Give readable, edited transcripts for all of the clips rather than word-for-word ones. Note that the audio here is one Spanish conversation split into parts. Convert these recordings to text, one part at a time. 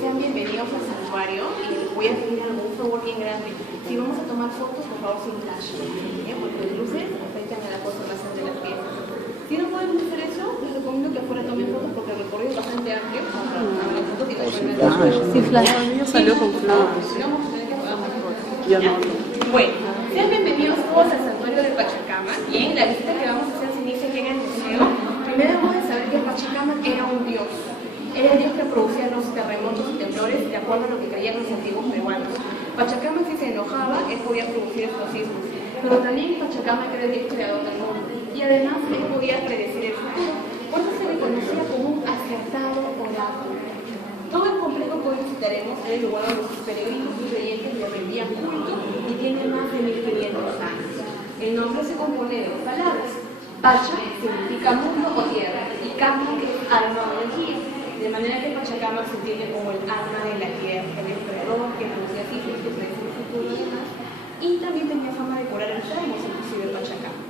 Sean bienvenidos al santuario y les voy a pedir algún favor bien grande. Si vamos a tomar fotos, por favor sin flash, porque las luces afectan a la conservación de las piezas. Si no pueden hacer eso, les recomiendo que afuera tomen fotos porque el recorrido es bastante amplio. Sin flash. Salió con flash. Bueno, sean bienvenidos todos al santuario de Pachacama. Bien, la visita que vamos a hacer se inicia aquí en el museo. Primero vamos a saber que Pachacama era un dios. Era el dios que producía los terremotos y temblores de acuerdo a lo que creían los antiguos peruanos. Pachacama, si se enojaba, él podía producir estos sismos. Pero también Pachacama era el dios creador del mundo. Y además, él podía predecir el futuro. Por eso se le conocía como un acertado oráculo. Todo el complejo que hoy visitaremos era el lugar donde los peregrinos y creyentes le rendían culto y tiene más de 1500 años. El nombre se compone de dos palabras. Pacha significa mundo o tierra y Kama, que es alma o energía. De manera que Pachacama se entiende como el alma de la tierra, el emperador que producía ciclos que predecía el futuro y demás. Y también tenía fama de curar enfermos, inclusive Pachacama.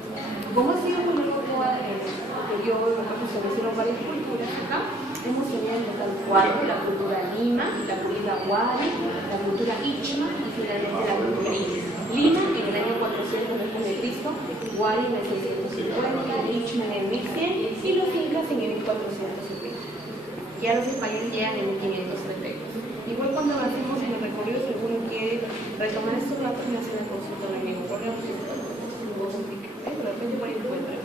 Como ha sido con el ritual que yo se hicieron varias culturas acá, hemos tenido tal cual la cultura Lima, la cultura Huari, la cultura Ichma y finalmente la cultura Lima en el año 400 después de Cristo, Huari en el 650, Ichma en el 1100 y los incas en el 1450. Ya los españoles llegan en 1532. Igual cuando avancemos en el recorrido, si alguno quiere retomar estos datos, me hacen la consulta, no hay ningún problema, porque no complica, pero de repente por ahí encuentran.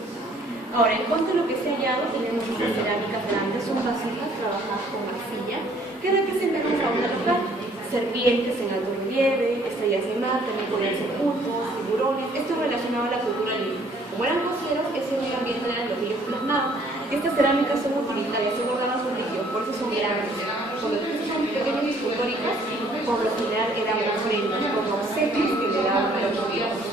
Ahora, en cuanto a lo que se ha hallado, tenemos estas cerámicas grandes, son vasijas trabajadas con arcilla, que representan la fauna local, serpientes en alto relieve, estrellas de mar, también podían ser pulpos, tiburones, esto relacionado a la cultura lima. Como eran costeros, ese medio ambiente eran los ríos plasmados. Estas cerámicas son utilitarias, son guardadas en ríos, por eso son grandes. Cuando son pequeñas y escultóricas, por lo general eran ofrendas, como obsequios que le daban a los dioses.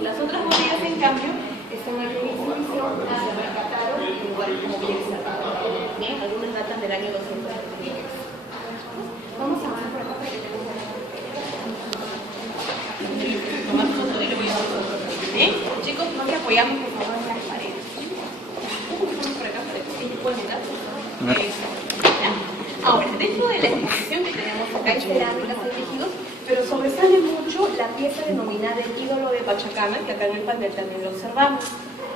Las otras botellas, en cambio, están aquí en exhibición, se rescataron igual como piezas. Bien, algunas datan del año 200. Vamos a avanzar por acá para que tengamos tomar foto y lo voy a hacer. ¿Bien? Chicos, no te apoyamos por favor en las paredes. Por acá para que ellos puedan dar. Ahora, dentro de la exposición que tenemos acá hay cerámicas, hay tejidos, pero sobresale mucho la pieza denominada el ídolo de Pachacama, que acá en el panel también lo observamos.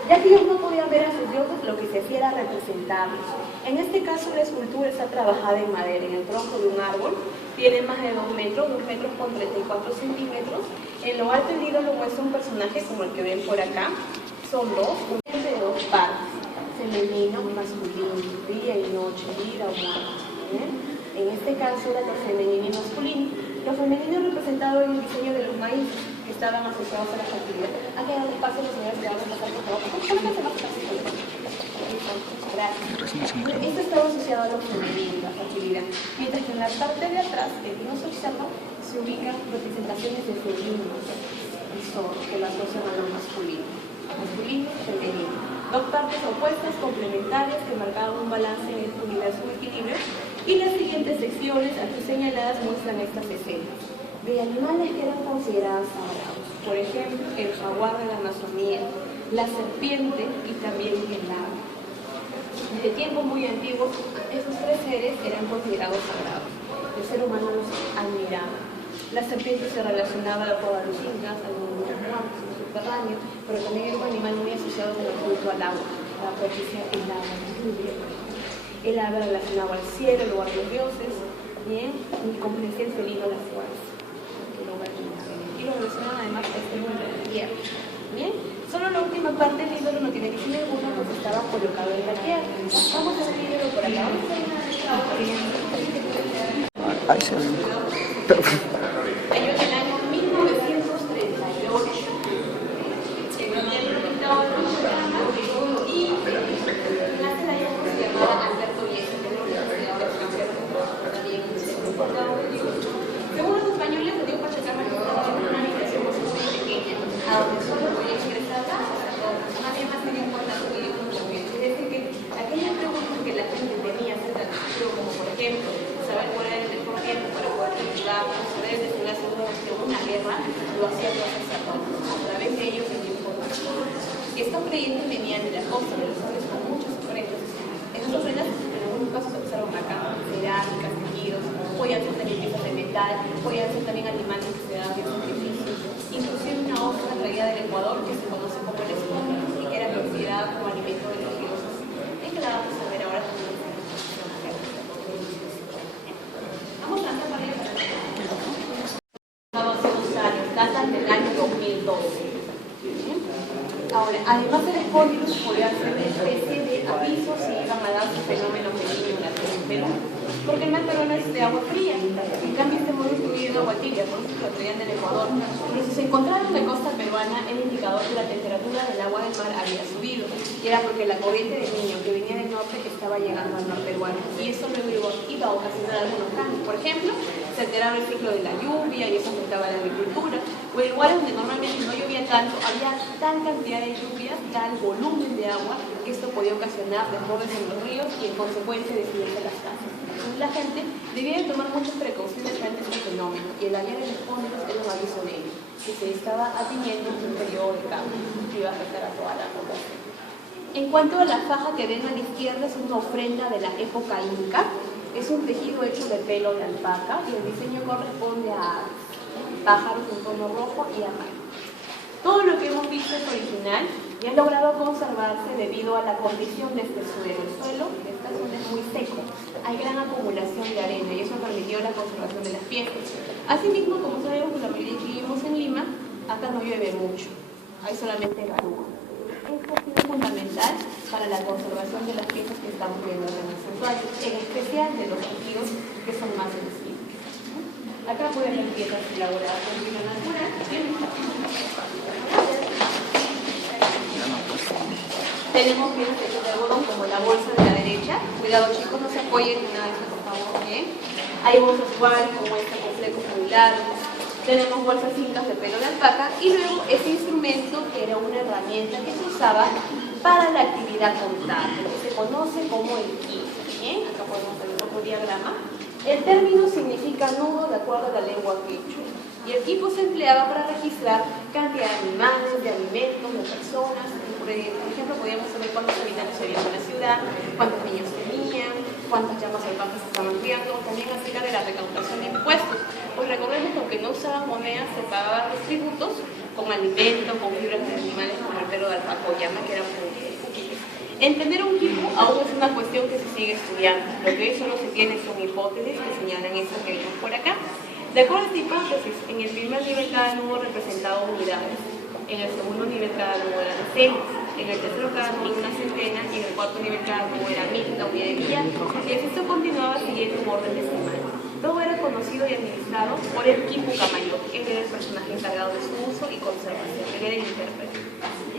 Ya que ellos no podían ver a sus dioses, lo que se hacía era representarlos. En este caso, la escultura está trabajada en madera, en el tronco de un árbol, tiene más de 2 metros con 34 centímetros. En lo alto del ídolo muestra un personaje como el que ven por acá. Son un de 2 partes, femenino y masculino, día y noche, vida o muerte. En este caso era lo femenino y masculino. Lo femenino representado en el diseño de los maíces, que estaban asociados a la fertilidad. Aquí hay un espacio, los señores que van a pasar por favor. Gracias. Esto estaba asociado a lo femenino, la fertilidad. Mientras que en la parte de atrás, que no se observa, se ubican representaciones de felinos, que lo asocian a lo masculino. Masculino y femenino. Dos partes opuestas, complementarias, que marcaban un balance en este universo de equilibrio. Y las siguientes secciones, aquí señaladas, muestran estas escenas de animales que eran considerados sagrados. Por ejemplo, el jaguar de la Amazonía, la serpiente y también el ave. Desde tiempos muy antiguos, estos 3 seres eran considerados sagrados. El ser humano los admiraba. La serpiente se relacionaba con los incas, al mundo de los muertos, el subterráneo, pero también era un animal muy asociado con el culto al agua, la propicia el agua, la lluvia. El ave relacionado al cielo, el lugar de los dioses, bien, y como decía el felino, la fuerza. Y lo relacionan además a este mundo de la tierra. Bien, solo la última parte del ídolo no tiene visión alguna porque estaba colocado en la tierra. Vamos a ver el ídolo por acá. Ahí se ve. Año del año 1938. Según el pintor y nace la época se llamaba Alberto Viejo, que es la Universidad de Francia, también según los españoles, el río Pachacama estaba en una habitación muy pequeña, a donde solo podía ingresar nadie más tenía contacto directo con él. Es decir, que aquellas preguntas que la gente tenía acerca del río, como por ejemplo, saber cuál era el mejor tiempo para poder ayudar, saber el desenlace de una guerra, lo hacían los sacerdotes. A través de ellos se dio información. Estos creyentes venían de la costa de los Andes con muchas ofrendas. Esas ofrendas en algunos casos se observan acá, cerámicas, tejidos, podían ser también piezas de metal, podían ser también animales que se daban en sacrificios, inclusive una ostra traída del Ecuador que se conoce como el esposo y que era considerada como alimento de los dioses. Es que la vamos a ver ahora también. Vamos a lanzar para allá para allá. Hace 2 años, datan del año 2012. Ahora, además del espólido, podría ser una especie de aviso si iban a dar fenómenos de niño en Perú, porque el mar peruano es de agua fría, en cambio este modo incluye agua tibia, por eso lo traían del Ecuador. Pero si se encontraron en la costa peruana, era indicador que la temperatura del agua del mar había subido, y era porque la corriente de niño que venía del norte estaba llegando al mar peruano, y eso luego iba a ocasionar algunos cambios. Por ejemplo, se alteraba el ciclo de la lluvia y eso afectaba la agricultura, o en lugares donde normalmente no llovía tanto, había tal cantidad de lluvias, tal volumen de agua, que esto podía ocasionar desbordes en los ríos y en consecuencia deshielse las casas. Entonces la gente debía de tomar muchas precauciones ante este fenómeno, y el hallar el espólido era un aviso de ello, que se estaba atendiendo un periodo de cambio que iba a afectar a toda la población. En cuanto a la faja que ven a la izquierda, es una ofrenda de la época inca. Es un tejido hecho de pelo de alpaca y el diseño corresponde a pájaros en tono rojo y amarillo. Todo lo que hemos visto es original y ha logrado conservarse debido a la condición de este suelo. El suelo de esta zona es muy seco, hay gran acumulación de arena y eso permitió la conservación de las piezas. Asimismo, como sabemos que la mayoría que vivimos en Lima, acá no llueve mucho, hay solamente garúa. Esto ha sido fundamental para la conservación de las piezas que estamos viendo en el santuario, en especial de los tejidos que son más sensibles. Acá pueden ver piezas elaboradas con fibra natural. Tenemos piezas hechas de algodón como la bolsa de la derecha. Cuidado chicos, no se apoyen en nada de eso, por favor. ¿Bien? Hay bolsas igual como esta con flecos muy largos. Tenemos bolsas incas de pelo de alpaca y luego ese instrumento que era una herramienta que se usaba para la actividad contable, que se conoce como el quipo. Bien, acá podemos ver otro diagrama. El término significa nudo de acuerdo a la lengua quechua y el quipo se empleaba para registrar cantidad de animales, de alimentos, de personas. Por ejemplo, podíamos saber cuántos habitantes había en la ciudad, cuántos niños tenían, cuántas llamas salvajes estaban criando, también acerca de la recaudación de impuestos. Pues recordemos que aunque no usaban monedas, se pagaban los tributos con alimentos, con fibras de animales como el pelo de alpaca o llama, que eran útiles. Entender un quipo aún es una cuestión que se sigue estudiando. Lo que hoy solo se tiene son hipótesis que señalan eso que vimos por acá. De acuerdo a esta hipótesis, en el primer nivel cada nudo representaba unidades, en el segundo nivel cada nudo era decenas, en el tercero cada nudo una centena y en el cuarto nivel cada nudo era 1000, la unidad de millar, y así esto continuaba siguiendo un orden decimal. Todo era conocido y administrado por el Quipu Camayote, él era el personaje encargado de su uso y conservación, él era el intérprete.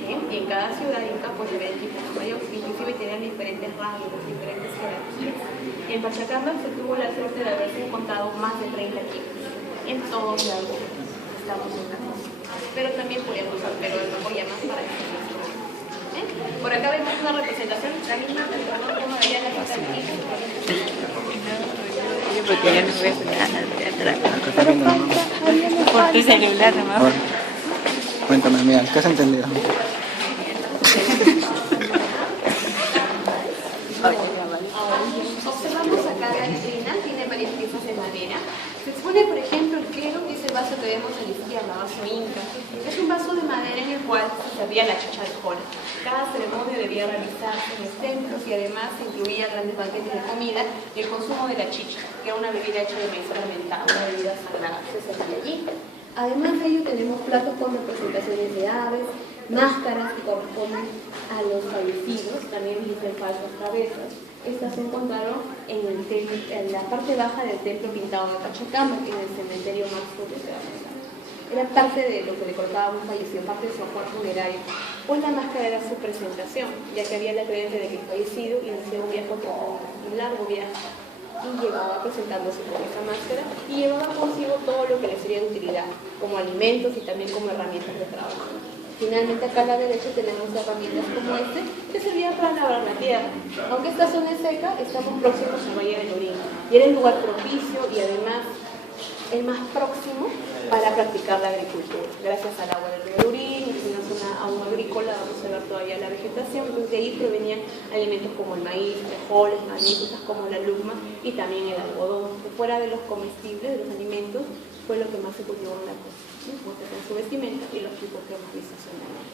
Y en cada ciudad inca pues había el Quipu Camayote, inclusive tenían diferentes rangos, diferentes jerarquías. Y en Pachacamac se tuvo la suerte de haberse encontrado más de 30 quipus, en todo el lago estamos en la costa. Pero también podíamos usar pelo de rojo y más para que se instrumento. Por acá vemos una representación, la misma del color como de allá en la costa del Quipu. Porque ya no ves nada de atrás. Por tu celular nomás. Cuéntame, mira, ¿qué has entendido? Observamos acá la vitrina, tiene varias piezas de madera. Se expone, por ejemplo, el clero, que es el vaso que vemos a la izquierda, vaso inca. Es un vaso de madera en el cual se servía la chicha de jora. Cada ceremonia debía realizarse en los templos y además se incluía grandes banquetes de comida y el consumo de la chicha, que era una bebida hecha de maíz fermentado, una bebida sagrada, se servía allí. Además de ello tenemos platos con representaciones de aves, máscaras que corresponden a los fallecidos, también dicen falsas cabezas. Estas se encontraron en la parte baja del templo pintado de Pachacamac, en el cementerio más protegido. Era parte de lo que le colocaba un fallecido, parte de su ajuar funerario. Pues la máscara era su presentación, ya que había la creencia de que el fallecido inició un viaje, un largo viaje, y llegaba presentándose con esa máscara y llevaba consigo todo lo que le sería de utilidad, como alimentos y también como herramientas de trabajo. Finalmente acá a la derecha tenemos herramientas como este que servían para labrar la tierra. Aunque esta zona es seca, estamos próximos a Valle del Orín y era el lugar propicio y además el más próximo para practicar la agricultura. Gracias al agua del río Lurín, es una zona aún agrícola, vamos a ver todavía la vegetación, entonces de ahí provenían alimentos como el maíz, frijoles, maíz, cosas como la luma y también el algodón, que fuera de los comestibles, de los alimentos, fue lo que más se cultivó en la costa, con su vestimenta y los tipos que hemos visto en la noche.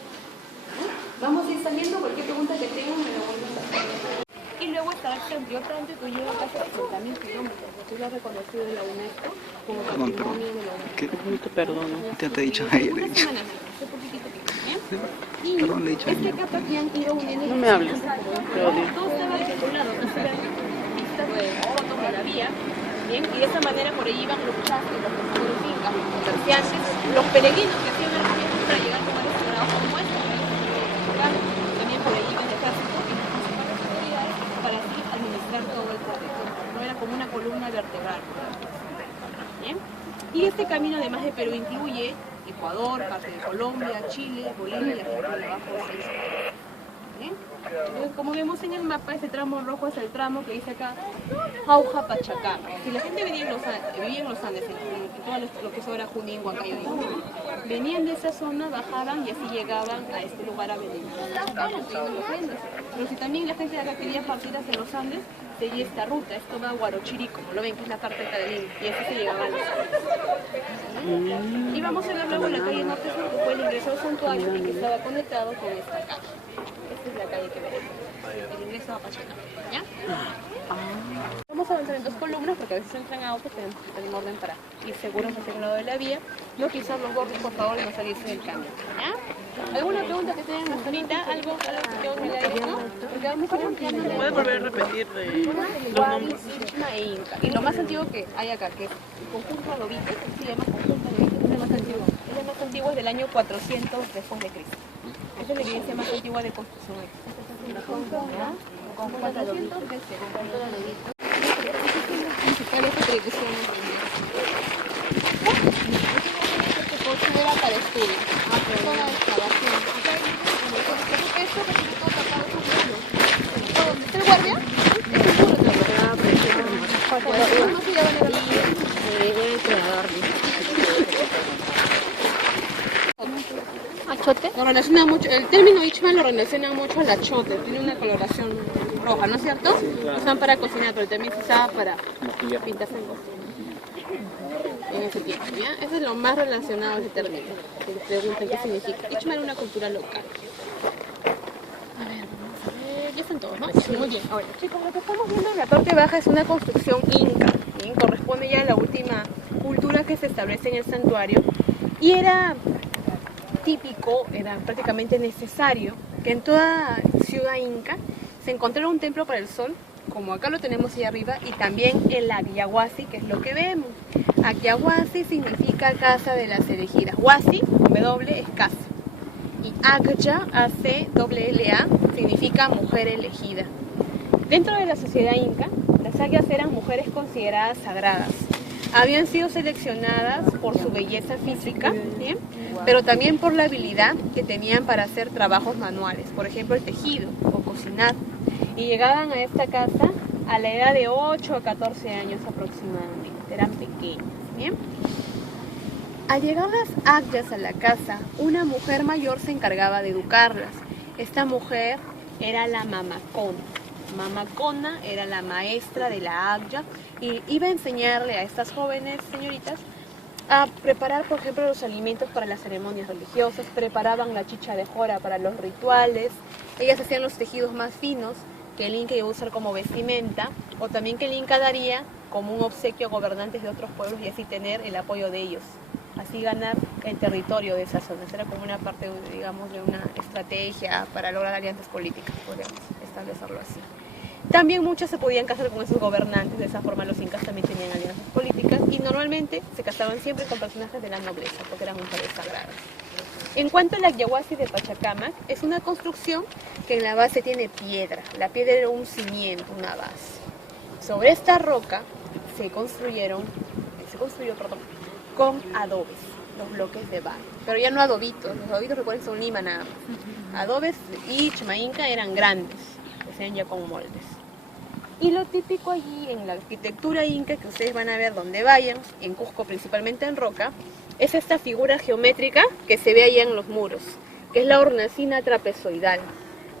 Vamos a ir saliendo, cualquier pregunta que tengan me lo vuelvo a hacer. Y luego está el centro, tú llevas casi 60.000 kilómetros, tú lo has reconocido de la UNESCO como patrimonio de la UNESCO. Te perdono. Ya te he dicho ayer. Una semana más, hace poquitito tiempo, ¿bien? Y Perdón, le he dicho ayer. capa que han ido uniendo. No me hables, te odio. Todo estaba articulado, casi eran pistas de fotos de la vía, ¿bien? Y de esa manera por ahí iban los chasques, los pescadores incas, los comerciantes, los peregrinos que hacían el viaje para llegar a lugares sagrados como este, también por ahí iban el ejército y las principales autoridades para así administrar todo el territorio. No era como una columna vertebral. ¿Bien? Y este camino, además de Perú, incluye Ecuador, parte de Colombia, Chile, Bolivia y Argentina debajo de 6 países. ¿Bien? Entonces, como vemos en el mapa, ese tramo rojo es el tramo que dice acá Jauja Pachacama. Si la gente vivía en los Andes, en todo lo que es ahora Junín, Huancayo y Junín, venían de esa zona, bajaban y así llegaban a este lugar a venir. Pero si también la gente de acá quería partir hacia los Andes, seguía esta ruta, esto va a Huarochirí, como lo ven, que es la carpeta de Lima, y así se llegaba a los Andes. Y vamos a ver luego la calle Norte Sur, que fue el ingreso al santuario y que estaba conectado con esta calle. Esta es la calle que veremos, el ingreso a Pachacama, ¿ya? Vamos a avanzar en 2 columnas porque a veces entran autos, tenemos que estar en orden para ir seguros hacia el lado de la vía. No pisar los bordes, por favor, y no salirse del cambio, ¿ya? ¿Alguna pregunta que tengan hasta ahorita? ¿Algo que yo me la he dicho? Porque vamos a ver un plano. ¿Puedes volver a repetir los nombres? Ichma e Inca. Y lo más antiguo que hay acá, que es el conjunto Adobito, que se llama conjunto Adobito, es el más antiguo. Es el más antiguo, es del año 400 después de Cristo. Esa es la evidencia más antigua de construcción aquí. Con 400 de segundo Adobito. Principales contribuciones. Este coche era para estudio. Zona de excavación. Esto que se todo tapado con hielo. ¿Está el guardia? Es seguro. No se lleva en achote. Lo relaciona mucho, el término Ichma lo relaciona mucho al achote, tiene una coloración roja, ¿no es cierto? Lo usan para cocinar, pero también se usaba para pintarse en costura. En ese tiempo, ¿ya? Eso es lo más relacionado a ese término. Se preguntan qué significa. Ichma era una cultura local. A ver, vamos a ver. Ya están todos, ¿no? Muy bien. Ahora, chicos, lo que estamos viendo en la parte baja es una construcción inca. ¿Bien? Corresponde ya a la última cultura que se establece en el santuario. Y era típico, era prácticamente necesario que en toda ciudad inca se encontrara un templo para el sol, como acá lo tenemos ahí arriba, y también el Agyahuasi, que es lo que vemos. Agyahuasi significa casa de las elegidas. Huasi, con W, es casa. Y Agya, A-C-L-L-A, significa mujer elegida. Dentro de la sociedad inca, las agyas eran mujeres consideradas sagradas. Habían sido seleccionadas por su belleza física, ¿sí? Pero también por la habilidad que tenían para hacer trabajos manuales, por ejemplo el tejido o cocinar. Y llegaban a esta casa a la edad de 8 a 14 años aproximadamente, eran pequeñas, ¿bien? Al llegar las agyas a la casa, una mujer mayor se encargaba de educarlas. Esta mujer era la mamacona. Mamacona era la maestra de la agya y iba a enseñarle a estas jóvenes señoritas a preparar, por ejemplo, los alimentos para las ceremonias religiosas, preparaban la chicha de jora para los rituales, ellas hacían los tejidos más finos que el inca iba a usar como vestimenta, o también que el inca daría como un obsequio a gobernantes de otros pueblos y así tener el apoyo de ellos, así ganar el territorio de esas zonas. Era como una parte, digamos, de una estrategia para lograr alianzas políticas, podríamos establecerlo así. También muchos se podían casar con esos gobernantes, de esa forma los incas también tenían alianzas políticas y normalmente se casaban siempre con personajes de la nobleza porque eran mujeres sagradas. En cuanto al Agyahuasi de Pachacamac, es una construcción que en la base tiene piedra. La piedra era un cimiento, una base. Sobre esta roca se construyó con adobes, los bloques de barro. Pero ya no adobitos, los adobitos recuerden son lima nada más. Adobes y Ichma Inca eran grandes, que sean ya con moldes. Y lo típico allí en la arquitectura inca que ustedes van a ver donde vayan, en Cusco principalmente en roca, es esta figura geométrica que se ve allá en los muros, que es la hornacina trapezoidal.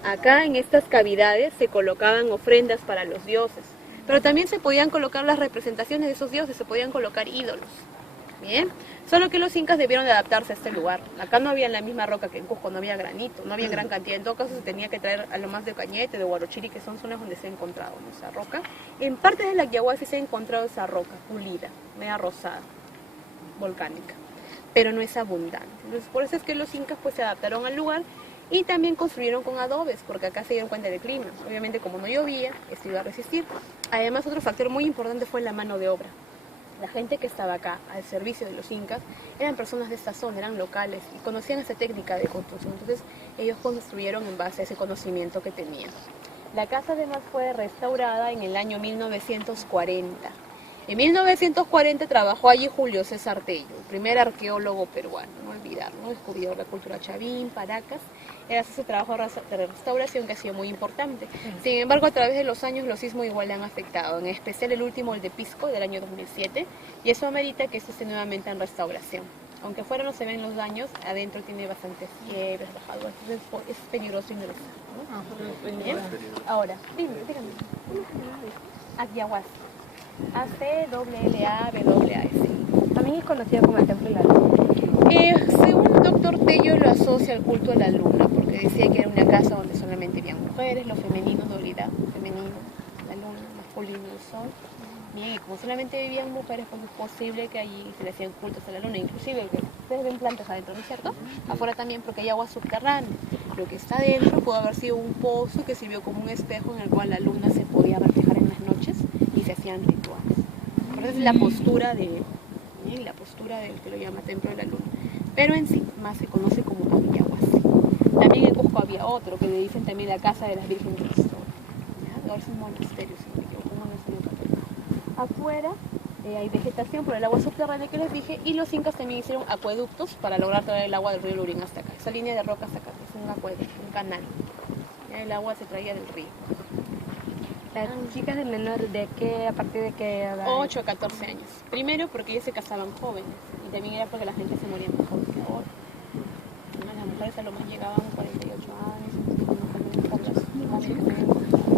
Acá en estas cavidades se colocaban ofrendas para los dioses, pero también se podían colocar las representaciones de esos dioses, se podían colocar ídolos. Bien, solo que los incas debieron de adaptarse a este lugar. Acá no había la misma roca que en Cusco, no había granito, no había gran cantidad. En todo caso se tenía que traer a lo más de Cañete, de Huarochiri, que son zonas donde se ha encontrado esa roca. En partes de la Yaguasi se ha encontrado esa roca pulida, media rosada, volcánica, pero no es abundante. Entonces por eso es que los incas pues se adaptaron al lugar y también construyeron con adobes, porque acá se dieron cuenta del clima. Obviamente como no llovía, esto iba a resistir. Además otro factor muy importante fue la mano de obra. La gente que estaba acá al servicio de los incas eran personas de esta zona, eran locales y conocían esa técnica de construcción. Entonces ellos construyeron en base a ese conocimiento que tenían. La casa además fue restaurada en el año 1940. En 1940 trabajó allí Julio César Tello, el primer arqueólogo peruano, no olvidarlo, descubridor de la cultura Chavín, Paracas. Era ese trabajo de restauración que ha sido muy importante. Sin embargo, a través de los años los sismos igual le han afectado, en especial el último, el de Pisco, del año 2007, y eso amerita que esto esté nuevamente en restauración. Aunque afuera no se ven los daños, adentro tiene bastantes fiebres, bajaduras, entonces es peligroso ingresar, ¿no? ¿Bien? Ahora, dígame. Ayahuasca. ACAABAS. También es conocido como el Templo de la Luna. Según el doctor Tello lo asocia al culto a la luna, porque decía que era una casa donde solamente habían mujeres, lo femenino, dualidad, femenino, la luna, masculino, el sol. Bien, y como solamente vivían mujeres, pues es posible que allí se le hacían cultos a la luna, inclusive que ustedes ven plantas adentro, ¿no es cierto? Afuera también porque hay agua subterránea. Lo que está adentro pudo haber sido un pozo que sirvió como un espejo en el cual la luna se podía reflejar en las noches y se hacían rituales. Por eso es la postura del que lo llama Templo de la Luna. Pero en sí más se conoce como Ayahuasca. También en Cusco había otro que le dicen también la Casa de las Vírgenes de la Historia. Ahora es un monasterio, si no me equivoco, un monasterio católico. Afuera hay vegetación por el agua subterránea que les dije, y los incas también hicieron acueductos para lograr traer el agua del río Lurín hasta acá. Esa línea de roca hasta acá es un acueducto, un canal. Ya el agua se traía del río. Las chicas de menor, ¿de qué, a partir de qué edad? 8 a 14 años. Primero porque ellos se casaban jóvenes, y también era porque la gente se moría más joven que ahora. Las mujeres a lo más llegaban a 48 años,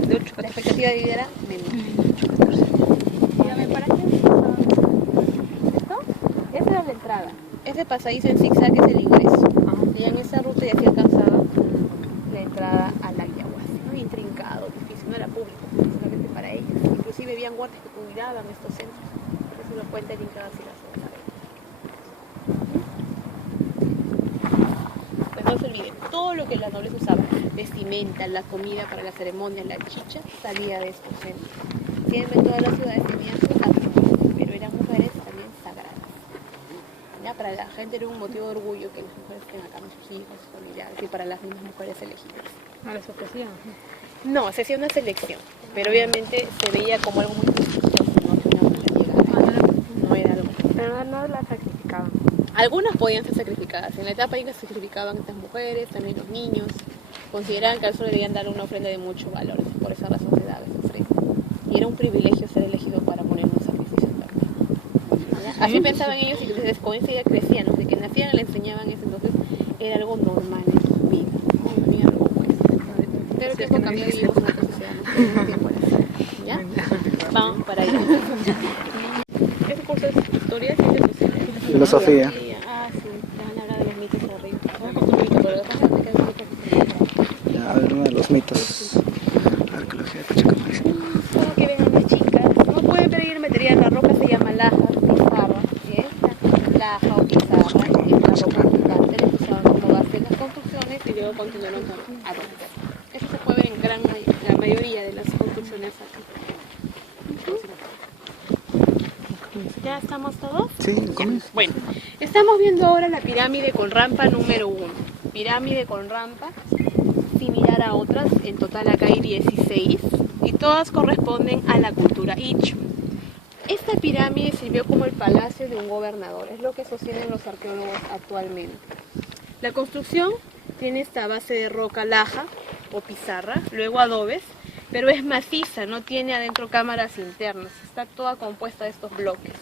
de 8 a 14. La expectativa de vida era menor. Dígame, ¿para qué es esto? Esa era la entrada. Ese pasadizo en zigzag es el ingreso. Y en esa ruta ya se alcanzaba la entrada a la Ayahuasca, ¿no? Intrincado, difícil, no era público, solamente para ellos. Inclusive habían guardias que cuidaban estos centros. Por eso lo cuenta el Inca Garcilaso de la Vega. Pues no se olviden, todo lo que la nobleza usaba, vestimenta, la comida para las ceremonias, la chicha, salía de estos centros. Siempre todas las ciudades tenían sus atributos, pero eran mujeres también sagradas. Ya, para la gente era un motivo de orgullo que las mujeres estén acá con sus hijos, sus familiares, y para las mismas mujeres elegidas. ¿A las ofrecían? No, se hacía una selección, pero obviamente se veía como algo muy prestigioso, ¿no? Que una mujer llegara. No era algo. Pero no las sacrificaban. Algunas podían ser sacrificadas. En la etapa inca se sacrificaban estas mujeres, también los niños. Consideraban que a eso le debían dar una ofrenda de mucho valor, por esa razón se daba esa ofrenda. Y era un privilegio ser elegido para morir en un sacrificio también. Así pensaban ellos, y desde con eso ya crecían, desde que nacían le enseñaban eso, entonces era algo normal en su vida, ¿no? Era algo bueno. Pero que eso cambió y vivimos en otra sociedad, ¿no? ¿Ya? Vamos para allá. Este curso es historia, ciencias sociales. Filosofía. Ah, sí, ya van a hablar de los mitos de arriba. Vamos con tu mito, pero después me quedo un poco. Ya, a ver, uno de los mitos. Arqueología de Pachacamac. Como que ven unas chicas, no pueden pedir material, la roca se llama laja, pizarra, ¿sí? Laja o pizarra, y la roca abundante les usaban como base en las construcciones y luego continuaron con adobes. Eso se puede ver en la mayoría de las construcciones acá. ¿Ya estamos todos? Sí, comienza. Bueno, estamos viendo ahora la pirámide con rampa número 1. Pirámide con rampa, similar a otras, en total acá hay 16 y todas corresponden a la cultura Ichu. Esta pirámide sirvió como el palacio de un gobernador, es lo que sostienen los arqueólogos actualmente. La construcción tiene esta base de roca laja o pizarra, luego adobes, pero es maciza, no tiene adentro cámaras internas, está toda compuesta de estos bloques.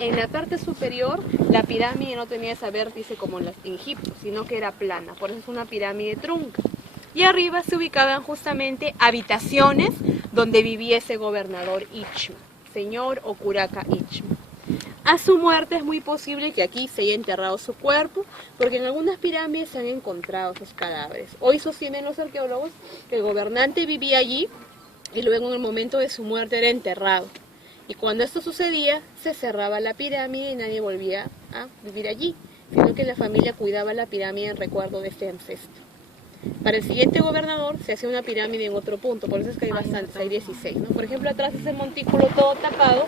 En la parte superior, la pirámide no tenía ese vértice como en Egipto, sino que era plana, por eso es una pirámide trunca. Y arriba se ubicaban justamente habitaciones donde vivía ese gobernador Ichma, señor o curaca Ichma. A su muerte es muy posible que aquí se haya enterrado su cuerpo, porque en algunas pirámides se han encontrado sus cadáveres. Hoy sostienen los arqueólogos que el gobernante vivía allí y luego en el momento de su muerte era enterrado. Y cuando esto sucedía, se cerraba la pirámide y nadie volvía a vivir allí, sino que la familia cuidaba la pirámide en recuerdo de este ancestro. Para el siguiente gobernador se hacía una pirámide en otro punto, por eso es que hay bastantes, hay 16, ¿no? Por ejemplo, atrás de ese montículo todo tapado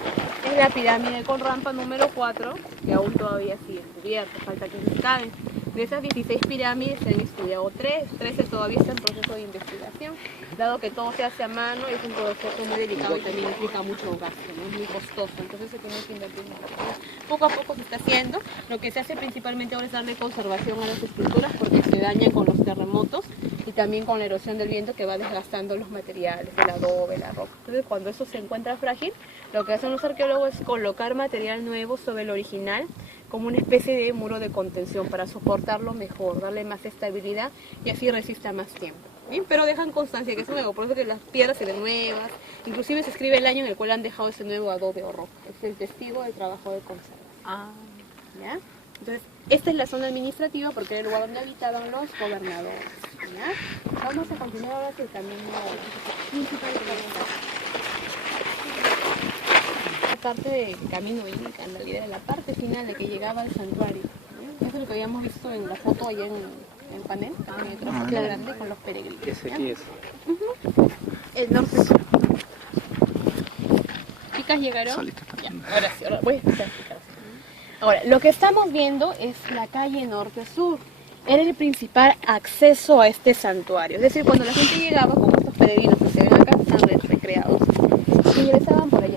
es la pirámide con rampa número 4, que aún todavía sigue cubierta, falta que se caben. De esas 16 pirámides se han estudiado 13 todavía están en proceso de investigación, dado que todo se hace a mano, es un proceso muy delicado y también implica mucho gasto, ¿no? Es muy costoso, entonces se tiene que invertir mucho. Poco a poco se está haciendo, lo que se hace principalmente ahora es darle conservación a las estructuras porque se dañan con los terremotos y también con la erosión del viento que va desgastando los materiales, el adobe, la roca. Entonces cuando eso se encuentra frágil, lo que hacen los arqueólogos es colocar material nuevo sobre el original como una especie de muro de contención para soportarlo mejor, darle más estabilidad y así resista más tiempo. ¿Bien? Pero dejan constancia que es nuevo, por eso que las piedras se ven nuevas, inclusive se escribe el año en el cual han dejado ese nuevo adobe o roca, es el testigo del trabajo de conservación. ¿Ya? Entonces, esta es la zona administrativa porque era el lugar donde habitaban los gobernadores. ¿Ya? Vamos a continuar ahora hacia el camino principal de la parte del camino inca, en realidad era la parte final de que llegaba al santuario. ¿Ya? Eso es lo que habíamos visto en la foto allá en el panel, en el trofeo grande con los peregrinos. Ese aquí es. El norte-sur. Chicas, ¿llegaron? Solita Ya, también. ahora sí, ahora voy a explicar. Ahora, lo que estamos viendo es la calle norte-sur. Era el principal acceso a este santuario. Es decir, cuando la gente llegaba, como estos peregrinos que se ven acá, están recreados, ingresaban por allá,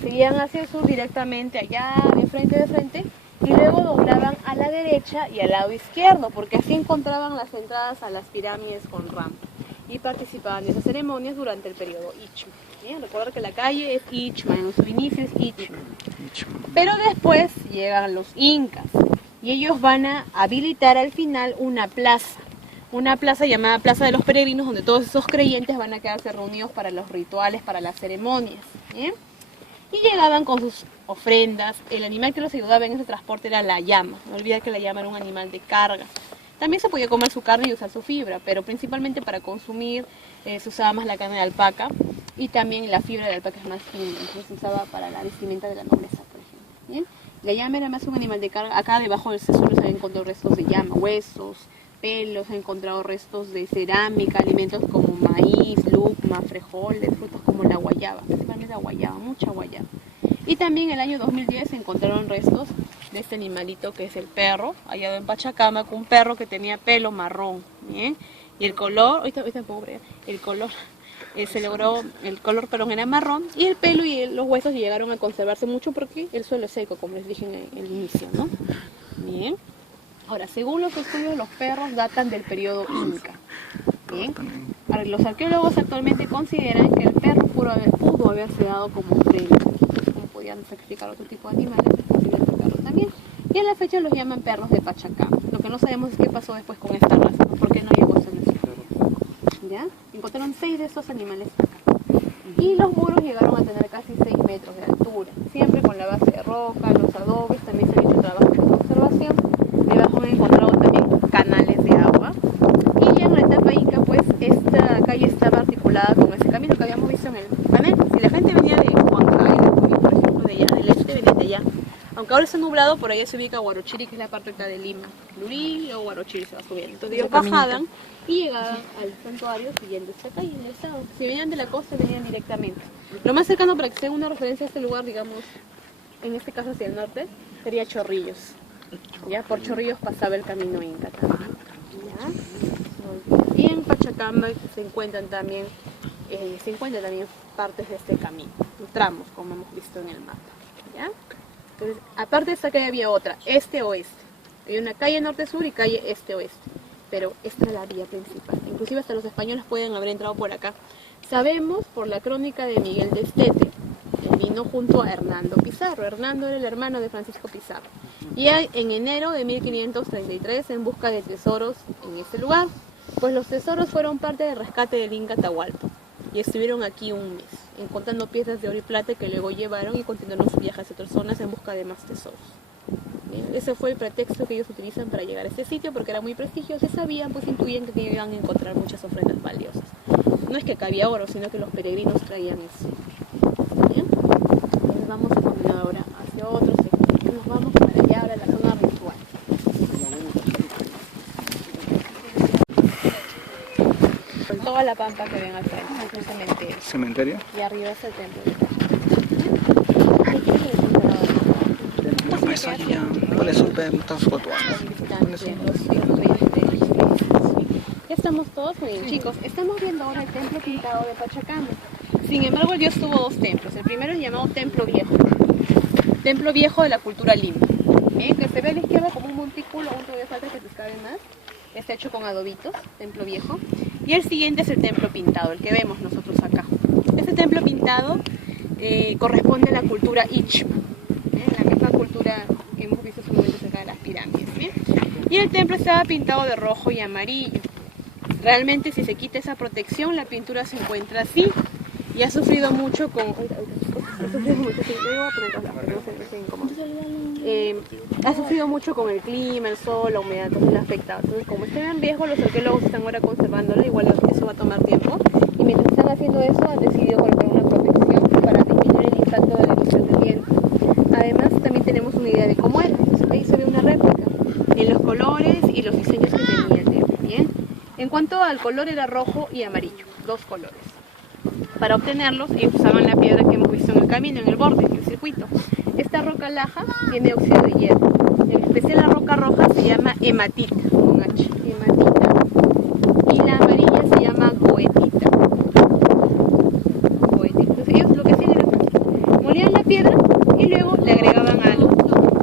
seguían hacia el sur directamente allá, de frente, y luego doblaban a la derecha y al lado izquierdo, porque así encontraban las entradas a las pirámides con rampa. Y participaban de esas ceremonias durante el periodo Ichma. Bien, recordar que la calle es Ichma, en su inicio es Ichma. Pero después llegan los incas y ellos van a habilitar al final una plaza llamada Plaza de los Peregrinos, donde todos esos creyentes van a quedarse reunidos para los rituales, para las ceremonias. ¿Bien? Y llegaban con sus ofrendas. El animal que los ayudaba en ese transporte era la llama. No olviden que la llama era un animal de carga. También se podía comer su carne y usar su fibra, pero principalmente para consumir se usaba más la carne de alpaca y también la fibra de alpaca es más fina, entonces se usaba para la vestimenta de la nobleza, por ejemplo. ¿Bien? La llama era más un animal de carga. Acá debajo del suelo se han encontrado restos de llama, huesos, pelos, se han encontrado restos de cerámica, alimentos como maíz, lucma, frijoles, frutos como la guayaba, principalmente la guayaba, mucha guayaba. Y también en el año 2010 se encontraron restos de este animalito que es el perro, hallado en Pachacamac, un perro que tenía pelo marrón, ¿bien? Y el color, ahorita pobre, el color, se logró, el color, perdón, era marrón, y el pelo y los huesos llegaron a conservarse mucho porque el suelo es seco, como les dije en el inicio, ¿no? Bien. Ahora, según los estudios, los perros datan del periodo Inca. Bien. Ahora, los arqueólogos actualmente consideran que el perro pudo haberse dado como ofrenda. Como podían sacrificar otro tipo de animales, se considera el perro también. Y a la fecha los llaman perros de Pachacamac. Lo que no sabemos es qué pasó después con esta raza, ¿no? ¿Por qué no llegó a ser nuestro? ¿Ya? Encontraron 6 de estos animales acá. Y los muros llegaron a tener casi 6 metros de altura, siempre con la base de roca, los adobes, también se han hecho trabajos de conservación. Debajo han encontrado también canales de agua. Y ya en la etapa inca, pues, esta calle estaba articulada con ese camino que habíamos visto en el panel. Si la gente venía de Huancayo, por ejemplo, de allá, del este, venía de allá. Aunque ahora está nublado, por allá se ubica Huarochiri, que es la parte acá de Lima. Lurí, luego Huarochiri se va subiendo. Entonces ellos bajaban y llegaban al santuario siguiendo esta calle, en el estado. Si venían de la costa, venían directamente. Lo más cercano para que sea una referencia a este lugar, digamos, en este caso hacia el norte, sería Chorrillos. Ya por Chorrillos pasaba el camino inca también. ¿Ya? Y en Pachacamac se encuentran también partes de este camino, tramos, como hemos visto en el mapa. ¿Ya? Entonces, aparte de esta calle había otra, este-oeste. Hay una calle norte-sur y calle este-oeste. pero esta era la vía principal. Inclusive hasta los españoles pueden haber entrado por acá. Sabemos por la crónica de Miguel de Estete, que vino junto a Hernando Pizarro. Hernando era el hermano de Francisco Pizarro. Y en enero de 1533 en busca de tesoros en ese lugar, pues los tesoros fueron parte del rescate del Inca Atahualpa. Y estuvieron aquí un mes, encontrando piezas de oro y plata que luego llevaron y continuaron su viaje hacia otras zonas en busca de más tesoros. Ese fue el pretexto que ellos utilizan para llegar a este sitio, porque era muy prestigioso y sabían, pues intuían que iban a encontrar muchas ofrendas valiosas. No es que cabía oro, sino que los peregrinos traían eso. Bien, entonces vamos a continuar ahora hacia otro sector. Nos vamos para allá, ahora a la zona ritual. Con toda la pampa que ven al frente, es un cementerio. ¿Cementerio? Y arriba es el templo. Eso ya no le supe muchas fotos. Ya estamos todos muy bien, chicos. Estamos viendo ahora el templo pintado de Pachacama. Sin embargo, el Dios tuvo dos templos. El primero es llamado Templo Viejo. Templo Viejo de la cultura Limba. Que se ve a la izquierda como un montículo, aún todavía falta que se cabe más. Está hecho con adobitos, Templo Viejo. Y el siguiente es el Templo Pintado, el que vemos nosotros acá. Este templo pintado corresponde a la cultura Ichma. La misma cultura que hemos visto en su momento cerca de las pirámides. ¿Bien? Y el templo estaba pintado de rojo y amarillo. Realmente, si se quita esa protección, la pintura se encuentra así. Y ha sufrido mucho con... ha sufrido mucho con el clima, el sol, la humedad, entonces la ha afectado. Entonces, como está en riesgo, los arqueólogos están ahora conservándolo, igual eso va a tomar tiempo. Y mientras están haciendo eso, han decidido colocar una protección para disminuir el impacto de la erosión del viento. Además, también tenemos una idea de cómo era. Entonces, ahí se ve una réplica en los colores y los diseños que tenía el templo. Bien. En cuanto al color, era rojo y amarillo, dos colores. Para obtenerlos, ellos usaban la piedra que hemos visto en el camino, en el borde, en el circuito. Esta roca laja tiene óxido de hierro. En especial la roca roja se llama hematita, con H, hematita. Y la amarilla se llama goetita. Goetita. Entonces ellos lo que hacían era molían la piedra y luego le agregaban algo,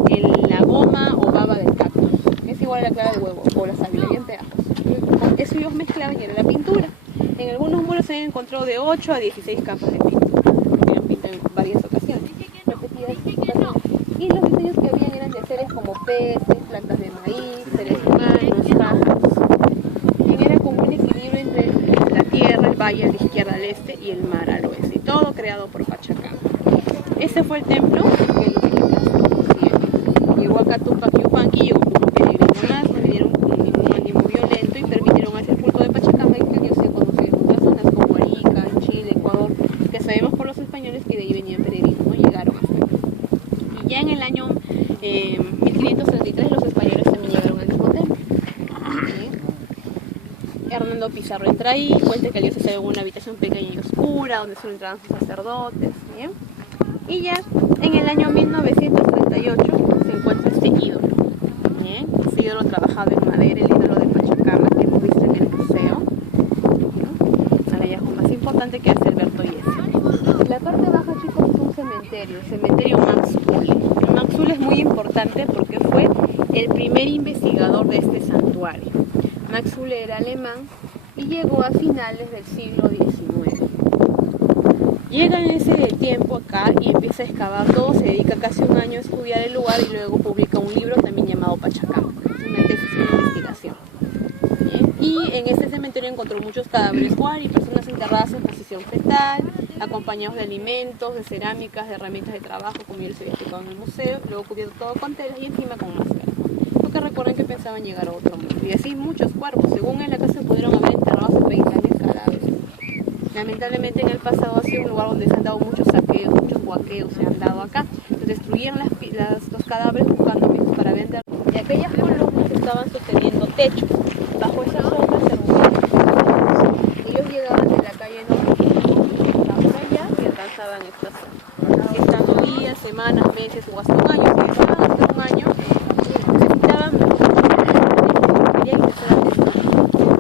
en la goma o baba del cactus. Es igual a la clara de huevo o la sábila, bien pegajos. Eso ellos mezclaban y era la pintura. En algunos muros se han encontrado de 8 a 16 capas de pintura, que han pintado en varias ocasiones, repetidas ocasiones. Y los diseños que habían eran de seres como peces, plantas de maíz, seres humanos, pájaros. Y era como un equilibrio entre la tierra, el valle a la izquierda al este y el mar al oeste. Y todo creado por Pachacama. Este fue el templo que los incas construyeron. Llegó acá Tupac Yupanqui, llegó un grupo peregrino más, nos vinieron con un ánimo violento y permitieron hacer el culto de Pachacama y que Dios se conoció en otras zonas como Arica, en Chile, Ecuador, que sabemos por los españoles que de ahí venían peregrinos, ¿no? Llegaron hasta acá. Y ya en el año 1533 los españoles también llegaron al mismo templo. Hernando Pizarro entra ahí, cuenta que el Dios se en una habitación pequeña y oscura donde solo entraban sus sacerdotes. ¿Bien? Y ya en el año 1938 se encuentra este ídolo. ¿Bien? Este ídolo trabajado en madera, el ídolo de Pachacama que hemos visto en el museo. El hallazgo más importante que hace Alberto Yessi. La parte baja, chicos, es un cementerio, el cementerio Max Uhle. El Max Uhle es muy importante porque fue el primer investigador de este santuario. Max Uhle era alemán y llegó a finales del siglo XIX. Llega en ese tiempo acá y empieza a excavar todo, se dedica casi un año a estudiar el lugar y luego publica un libro también llamado Pachacama, una tesis de investigación. ¿Bien? Y en este cementerio encontró muchos cadáveres y personas enterradas en posición fetal, acompañados de alimentos, de cerámicas, de herramientas de trabajo, como ya les había explicado en el museo, luego cubierto todo con telas y encima con máscara. Porque recuerden que pensaban llegar a otro mundo. Y así muchos cuerpos, según en la casa pudieron haber enterrado hasta 30.000 cadáveres. Lamentablemente en el pasado ha sido un lugar donde se han dado muchos saqueos, muchos huaqueos se han dado acá. Entonces destruían los cadáveres buscando piezas para vender. Y aquellas columnas estaban sosteniendo techos. Bajo esas obras se reunían. Ellos llegaban de la calle norte, por allá y alcanzaban esta zona. Estando días, semanas, meses o hasta un año, si estaban hasta un año, necesitaban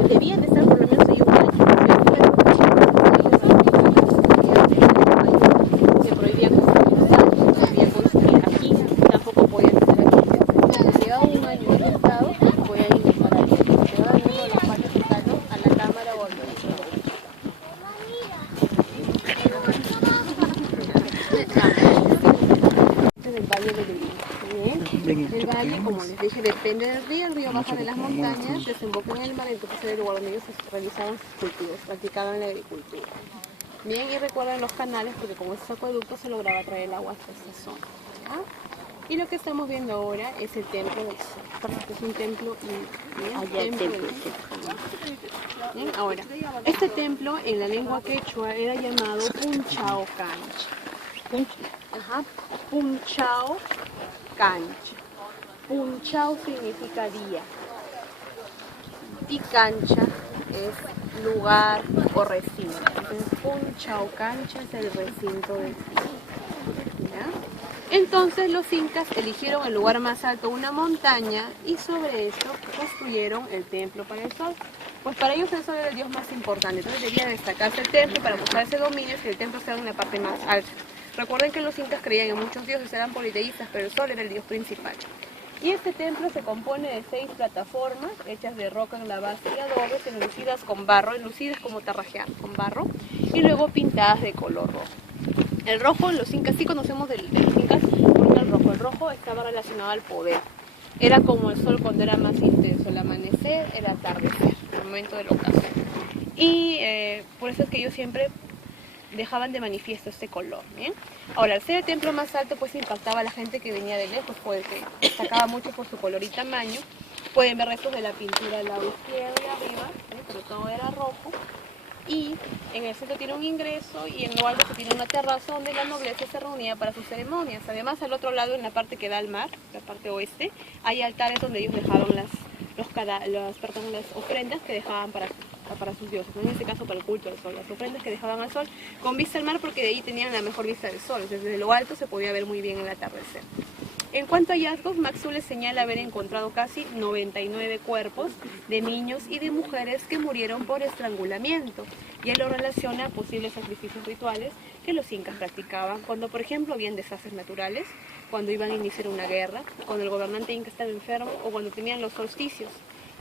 debían de estar por lo menos ahí un año. Se prohibía construir aquí, tampoco podían estar aquí. Si llegaba un año en el estado, podían ingresar aquí. El valle, como les dije, depende del río. El río baja de las montañas, desemboca en el mar, entonces era el lugar donde ellos realizaban sus cultivos, practicaban la agricultura. Bien, y recuerden los canales, porque como es acueducto se lograba traer el agua hasta esa zona. ¿Ya? Y lo que estamos viendo ahora es el Templo del Sol. Es un templo Bien, ahora, este templo en la lengua quechua era llamado Punchao Cancha. Ajá, Punchao Cancha. Punchao significa día y cancha es lugar o recinto. Entonces, Punchao Cancha es el recinto del templo. ¿Ya? Entonces los incas eligieron el lugar más alto, una montaña, y sobre eso construyeron el templo para el sol. Pues para ellos el sol era el dios más importante, entonces debía destacarse el templo para buscar ese dominio si el templo estaba en la parte más alta. Recuerden que los incas creían en muchos dioses, eran politeístas, pero el sol era el dios principal. Y este templo se compone de 6 plataformas hechas de roca en la base y adobes, enlucidas con barro, enlucidas como tarrajeadas con barro, y luego pintadas de color rojo. El rojo, los incas, sí conocemos de los incas, porque el rojo estaba relacionado al poder. Era como el sol cuando era más intenso, el amanecer, el atardecer, el momento del ocaso. Y por eso es que ellos siempre dejaban de manifiesto este color, ¿bien? Ahora, al ser el templo más alto, pues impactaba a la gente que venía de lejos, porque destacaba mucho por su color y tamaño. Pueden ver restos de la pintura del lado izquierdo y arriba, pero todo era rojo. Y en el centro tiene un ingreso y en lo alto se tiene una terraza donde la nobleza se reunía para sus ceremonias. Además, al otro lado, en la parte que da al mar, la parte oeste, hay altares donde ellos dejaban las ofrendas que dejaban para sus dioses, en este caso para el culto del sol, las ofrendas que dejaban al sol con vista al mar, porque de ahí tenían la mejor vista del sol, desde lo alto se podía ver muy bien el atardecer. En cuanto a hallazgos, Maxú les señala haber encontrado casi 99 cuerpos de niños y de mujeres que murieron por estrangulamiento, y él lo relaciona a posibles sacrificios rituales que los incas practicaban cuando, por ejemplo, habían desastres naturales, cuando iban a iniciar una guerra, cuando el gobernante inca estaba enfermo o cuando tenían los solsticios.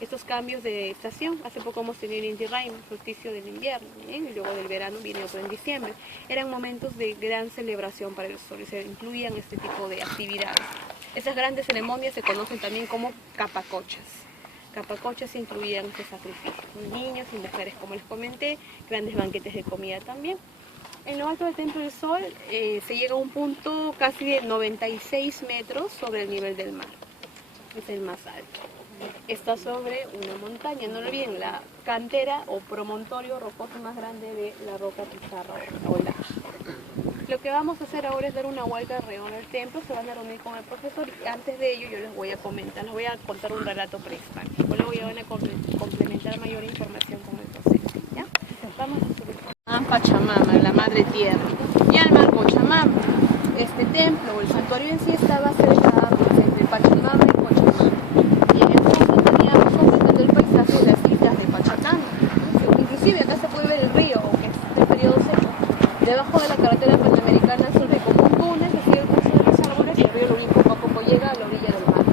Estos cambios de estación, hace poco hemos tenido el Inti Raymi, solsticio del invierno, y luego del verano viene otro en diciembre. Eran momentos de gran celebración para el sol y se incluían este tipo de actividades. Esas grandes ceremonias se conocen también como capacochas. Capacochas incluían estos sacrificios, niños y mujeres, como les comenté, grandes banquetes de comida también. En lo alto del Templo del Sol se llega a un punto casi de 96 metros sobre el nivel del mar. Es el más alto. Está sobre una montaña, no olviden, la cantera o promontorio rocoso más grande de la roca pizarra o laja. Lo que vamos a hacer ahora es dar una vuelta alrededor del templo, se van a reunir con el profesor y antes de ello yo les voy a comentar, les voy a contar un relato prehispánico, luego ya van a complementar mayor información con el docente, ¿ya? Vamos a subir. Pachamama, la madre tierra, y al mar Cochamama. Este templo o el santuario en sí estaba cerca entre Pachamama y Cochamama. Y en el fondo teníamos completando el paisaje de las islas de Pachacama. Inclusive acá se puede ver el río, que es el periodo seco. Debajo de la carretera panamericana surge como un túnel, que sigue el curso de los árboles y el río Lurín poco a poco llega a la orilla del mar.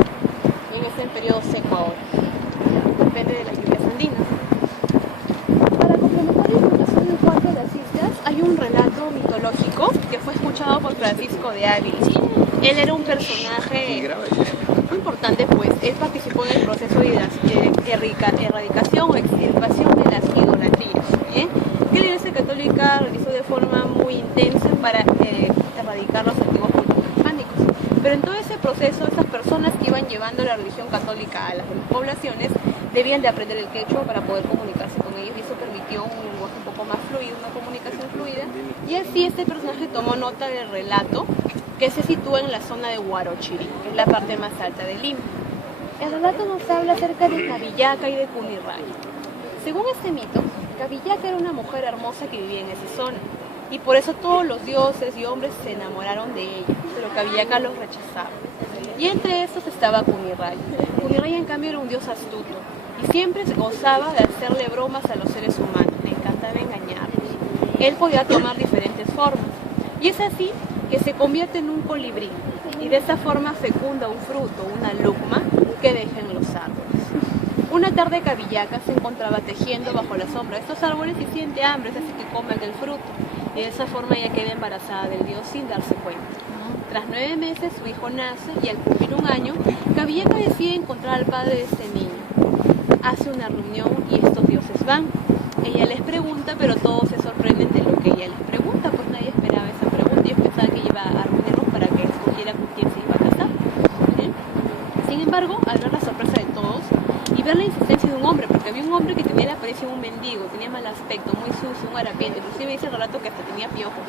Y en ese periodo seco ahora. Depende de las lluvias andinas. Para complementar la información en cuanto a las islas, hay un relato mitológico que fue escuchado por Francisco de Ávila. Él era un personaje muy importante, pues él participó en el proceso de erradicación o extirpación de las idolatrías, ¿bien? Que la Iglesia Católica realizó de forma muy intensa para erradicar los antiguos cultos prehispánicos. Pero en todo ese proceso, esas personas que iban llevando la religión católica a las poblaciones debían de aprender el quechua para poder comunicarse con ellos, y eso permitió un lenguaje un poco más fluido, una comunicación fluida. Y así este personaje tomó nota del relato que se sitúa en la zona de Huarochirí, que es la parte más alta de Lima. El relato nos habla acerca de Cabillaca y de Cunirraya. Según este mito, Cabillaca era una mujer hermosa que vivía en esa zona, y por eso todos los dioses y hombres se enamoraron de ella, pero Cabillaca los rechazaba. Y entre estos estaba Cunirraya. Cunirraya, en cambio, era un dios astuto, y siempre se gozaba de hacerle bromas a los seres humanos, le encantaba engañarlos. Él podía tomar diferentes formas, y es así que se convierte en un colibrí, y de esa forma fecunda un fruto, una lucma, que deja en los árboles. Una tarde Cabillaca se encontraba tejiendo bajo la sombra de estos árboles y siente hambre, así que come aquel fruto. Y de esa forma ella queda embarazada del dios sin darse cuenta. Tras 9 meses su hijo nace y al cumplir 1 año, Cabillaca decide encontrar al padre de este niño. Hace una reunión y estos dioses van. Ella les pregunta, pero todos se sorprenden de lo que ella les pregunta, pues nadie esperaba esa pregunta. Ellos pensaban que iba a reunirlos para que escogiera con quién se iba a casar. ¿Sí? Sin embargo, al ver la sorpresa de todos y ver la insistencia de un hombre, porque había un hombre que tenía la apariencia de un mendigo, tenía mal aspecto, muy sucio, un harapiento, inclusive dice el relato que hasta tenía piojos.